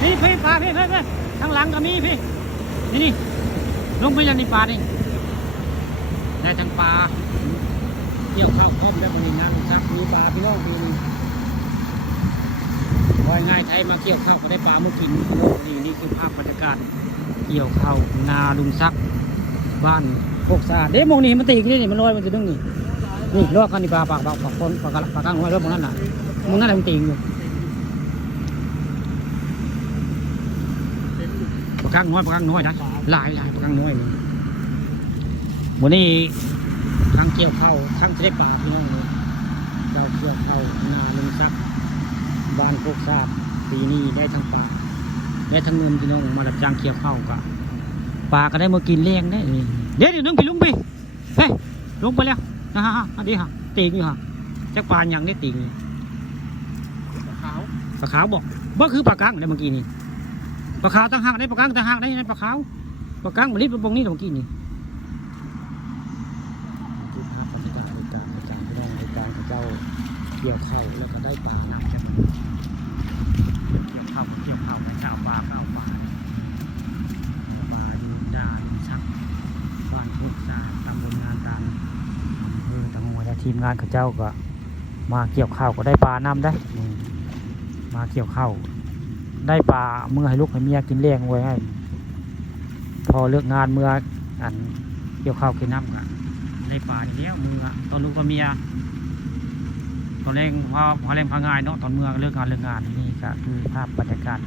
พี่ปลาพี่พี่พี่ทางหลังก็มีพี่ นี่นี่ลงไปยังในปลานี่ได้ทั้งปลาเกี่ยวข้าวพร้อมแล้วมันมีน้ำซักมีปลาพี่น้องปีนี้วายง่ายไทยมาเกี่ยวข้าวก็ได้ปลามากินพี่น้องนี่นี่คือภาพบรรยากาศเกี่ยวข้าวนาลุงซัก บ้านพวกสะอาดเด้มองนี่มันตีกันนี่มันลอยมันจะดึงนี่นี่ลอกกันนี่ปลาปลาปลาปลาคนปลากระปลากลางห้อยรถมองนั่นน่ะมองนั่นแหละมันตีอยู่ ปลากลางน้อยปลากลางน้อยนะหลายหลายปลากลางน้อยนี่วันนี้ทั้งเกี่ยวข้าวทั้งจะได้ปลาพี่น้องเลยเราเกี่ยวข้าวนาลุงซักบ้านพวกสะอาดปีนี้ได้ทั้งปลาได้ทั้งเงินพี่น้องมารับจ้างเกี่ยวข้าวกับปลาก็ได้มากินเลี้ยงได้นี่เดี๋ยวเดี๋ยวนึงไปลุงไปเฮ้ยลงไปแล้วนะฮะอันนี้ฮะตีงอยู่ฮะจักปลาอย่างได้ตีงอยู่ขาวปลาขาวบอกว่าคือปลากังได้เมื่อกี้นี่ ปลาขาวตั้งหากได้ปลากังตั้งหากได้นั่นปลาขาวปลากังมันรีบไปบงนี่เมื่อกี้นี่ที่พบรรยากาศในการในการพี่น้องในการเจ้าเกี่ยวข้าวแล้วก็ได้ปลานำจากเกี่ยวข้าวเกี่ยวข้าวไปจับปลาก็เอาปลาปลาอยู่ดานชักบ้านพุทธาตำบลงานตามอำเภอตะมวยและทีมงานเขาเจ้าก็ มาเกี่ยวข้าวก็ได้ปลาน้ำได้ มาเกี่ยวข้าว ได้ปลาเมื่อให้ลูกให้เมียกินเลี้ยงไว้ให้ พอเลิกงานเมื่ออันเกี่ยวข้าวกินน้ำก็ได้ปลาอย่างเดียวมือตอนลูกกับเมียตอนแรงพอพอแรงพางายเนาะตอนเมื่อเลิกงานเลิกงานนี่ก็คือภาพบรรยากาศ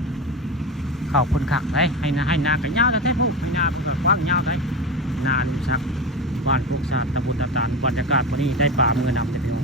เข้าคนขักเลยให้นาให้นากันยาวจะใช่ปุ๊ให้นาแบบว่างยาวเลยนานสักบ้านพวกชาติตำบลตาตานบรรยากาศวันนี้ได้ป่าเมือนำแต่เพียง